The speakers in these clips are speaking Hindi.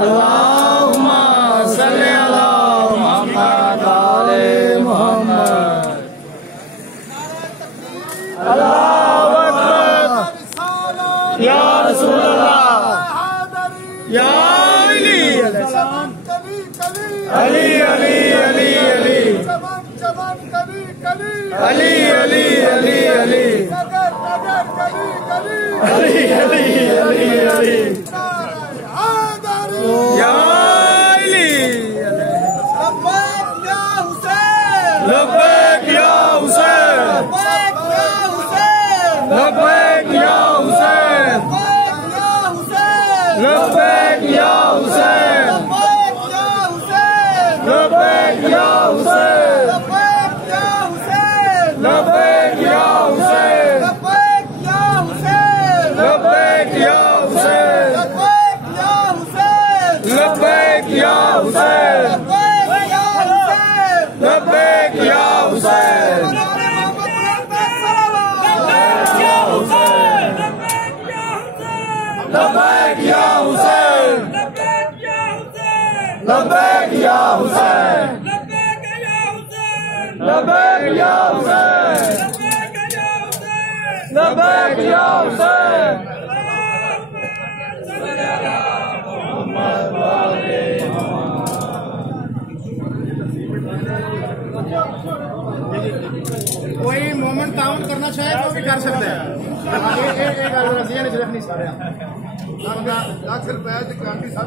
अल्लाहुम्मा सल्ली अला मुहम्मद आले मुहम्मद। अल्लाहु अकबर। या रसूल अल्लाह। या अली अली अली अली अली अली अली अली अली अली अली अली अली या अली लब्बैक या हुसैन लब्बैक या हुसैन लब्बैक या हुसैन लब्बैक या हुसैन लब्बैक या हुसैन लब्बैक या हुसैन लब्बैक या हुसैन लब्बैक या हुसैन लब्बैक या हुसैन लब्बैक या हुसैन लब्बैक या हुसैन लब्बैक या हुसैन। कोई मोमेंट ताउन करना चाहे तो भी कर सकते हैं। रखनी सारे लाख रुपए क्रांति सब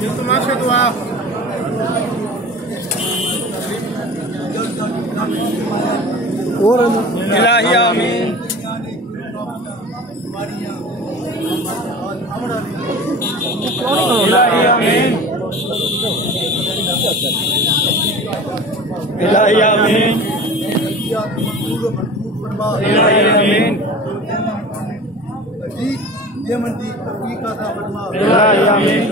ये तुम्हारा दुआ और इलाही आमीन इलाही आमीन इलाही आमीन इलाही आमीन इलाही आमीन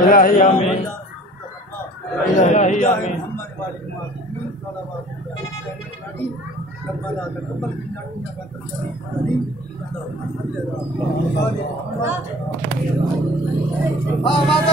इलाही आमीन इलाही आमीन।